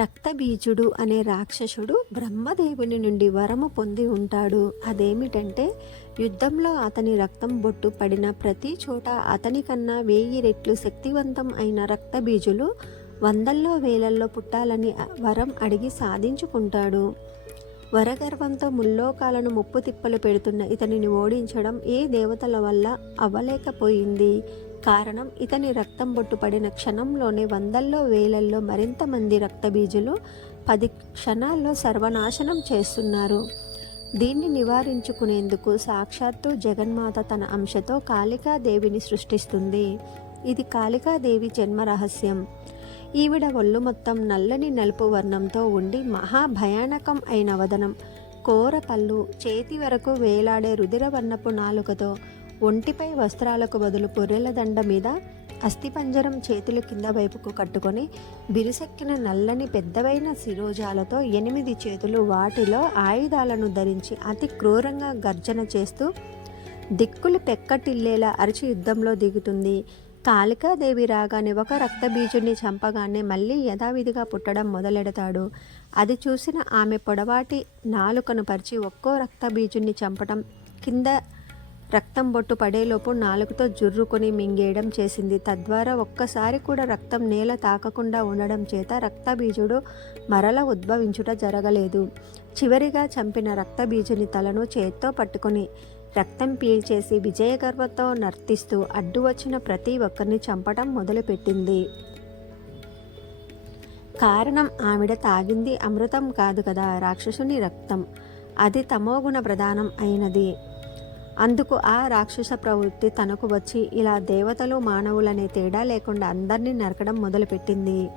రక్తబీజుడు అనే రాక్షసుడు బ్రహ్మదేవుని నుండి వరము పొంది ఉంటాడు. అదేమిటంటే యుద్ధంలో అతని రక్తం బొట్టు పడిన ప్రతి చోట అతనికన్నా వెయ్యి రెట్లు శక్తివంతం అయిన రక్తబీజులు వందల్లో వేలల్లో పుట్టాలని వరం అడిగి సాధించుకుంటాడు. వరగర్వంతో ముల్లోకాలను ముప్పు తిప్పలు పెడుతున్న ఇతనిని ఓడించడం ఏ దేవతల వల్ల అవ్వలేకపోయింది. కారణం ఇతని రక్తం బొట్టుపడిన క్షణంలోనే వందల్లో వేలల్లో మరింత మంది రక్తబీజులు పది క్షణాల్లో సర్వనాశనం చేస్తున్నారు. దీన్ని నివారించుకునేందుకు సాక్షాత్తు జగన్మాత తన అంశతో కాళికాదేవిని సృష్టిస్తుంది. ఇది కాళికాదేవి జన్మ రహస్యం. ఈవిడ ఒళ్ళు మొత్తం నల్లని నలుపు వర్ణంతో ఉండి మహాభయానకం అయిన వదనం. కోర పళ్ళు చేతి వరకు వేలాడే రుధిరవర్ణపు నాలుకతో ఒంటిపై వస్త్రాలకు బదులు పొర్రెల దండ మీద అస్థిపంజరం చేతులు కింద వైపుకు కట్టుకొని బిరుసెక్కిన నల్లని పెద్దవైన శిరోజాలతో ఎనిమిది చేతులు వాటిలో ఆయుధాలను ధరించి అతి క్రూరంగా గర్జన చేస్తూ దిక్కులు పెక్కటిల్లేలా అరిచి యుద్ధంలో దిగుతుంది. కాళికాదేవి రాగానే ఒక రక్తబీజుని చంపగానే మళ్ళీ యథావిధిగా పుట్టడం మొదలెడతాడు. అది చూసిన ఆమె పొడవాటి నాలుకను పరిచి ఒక్కో రక్తబీజుని చంపటం కింద రక్తం బొట్టు పడేలోపు నాలుగుతో జుర్రుకొని మింగేయడం చేసింది. తద్వారా ఒక్కసారి కూడా రక్తం నేల తాకకుండా ఉండడం చేత రక్తబీజుడు మరల ఉద్భవించుట జరగలేదు. చివరిగా చంపిన రక్తబీజుని తలను చేత్తో పట్టుకొని రక్తం పీల్చేసి విజయగర్వతో నర్తిస్తూ అడ్డు వచ్చిన ప్రతి ఒక్కరిని చంపటం మొదలుపెట్టింది. కారణం ఆవిడ తాగింది అమృతం కాదు కదా రాక్షసుని రక్తం. అది తమోగుణ ప్రధానం అయినది. అందుకు ఆ రాక్షస ప్రవృత్తి తనకు వచ్చి ఇలా దేవతలు మానవులనే తేడా లేకుండా అందరినీ నరకడం మొదలుపెట్టింది.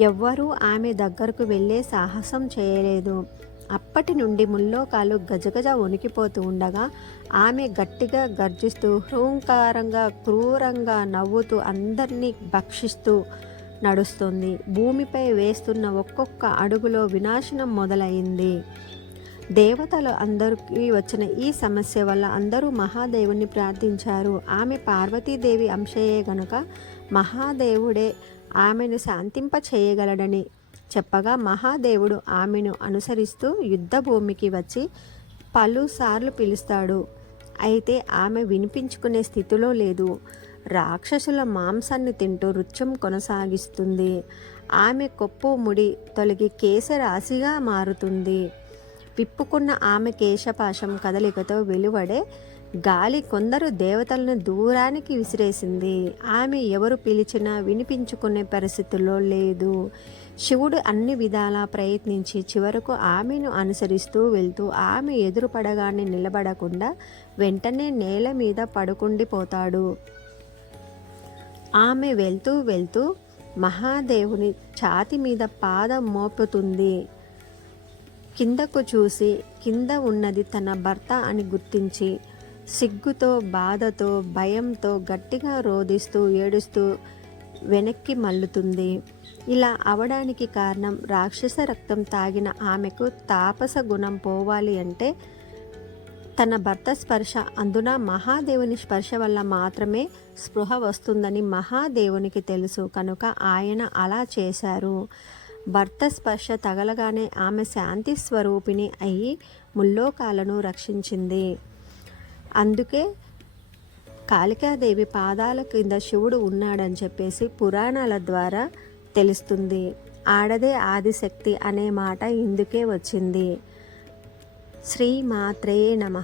ఎవ్వరూ ఆమె దగ్గరకు వెళ్ళే సాహసం చేయలేదు. అప్పటి నుండి ముల్లోకాలు గజగజ వణికిపోతూ ఉండగా ఆమె గట్టిగా గర్జిస్తూ హృంకారంగా క్రూరంగా నవ్వుతూ అందరినీ భక్షిస్తూ నడుస్తుంది. భూమిపై వేస్తున్న ఒక్కొక్క అడుగులో వినాశనం మొదలైంది. దేవతలు అందరికీ వచ్చిన ఈ సమస్య వల్ల అందరూ మహాదేవుని ప్రార్థించారు. ఆమె పార్వతీదేవి అంశయే గనుక మహాదేవుడే ఆమెను శాంతింప చేయగలడని చెప్పగా మహాదేవుడు ఆమెను అనుసరిస్తూ యుద్ధ భూమికి వచ్చి పలుసార్లు పిలుస్తాడు. అయితే ఆమె వినిపించుకునే స్థితిలో లేదు. రాక్షసుల మాంసాన్ని తింటూ నృత్యం కొనసాగిస్తుంది. ఆమె కొప్పు ముడి తొలగి కేశరాశిగా మారుతుంది. విప్పుకున్న ఆమె కేశపాశం కదలికతో వెలువడే గాలి కొందరు దేవతలను దూరానికి విసిరేసింది. ఆమె ఎవరు పిలిచినా వినిపించుకునే పరిస్థితుల్లో లేదు. శివుడు అన్ని విధాలా ప్రయత్నించి చివరకు ఆమెను అనుసరిస్తూ వెళ్తూ ఆమె ఎదురుపడగానే నిలబడకుండా వెంటనే నేల మీద పడుకుండిపోతాడు. ఆమె వెళ్తూ వెళ్తూ మహాదేవుని ఛాతి మీద పాదం మోపుతుంది. కిందకు చూసి కింద ఉన్నది తన భర్త అని గుర్తించి సిగ్గుతో బాధతో భయంతో గట్టిగా రోధిస్తూ ఏడుస్తూ వెనక్కి మల్లుతుంది ఇలా అవడానికి కారణం రాక్షస రక్తం తాగిన ఆమెకు తాపస గుణం పోవాలి అంటే తన భర్త స్పర్శ అందున మహాదేవుని స్పర్శ వల్ల మాత్రమే స్పృహ వస్తుందని మహాదేవునికి తెలుసు. కనుక ఆయన అలా చేశారు. భర్త స్పర్శ తగలగానే ఆమె శాంతి స్వరూపిణి అయి ముల్లోకాలను రక్షించింది. అందుకే కాళికాదేవి పాదాల కింద శివుడు ఉన్నాడని చెప్పేసి పురాణాల ద్వారా తెలుస్తుంది. ఆడదే ఆదిశక్తి అనే మాట ఇందుకే వచ్చింది. శ్రీ మాత్రే నమ.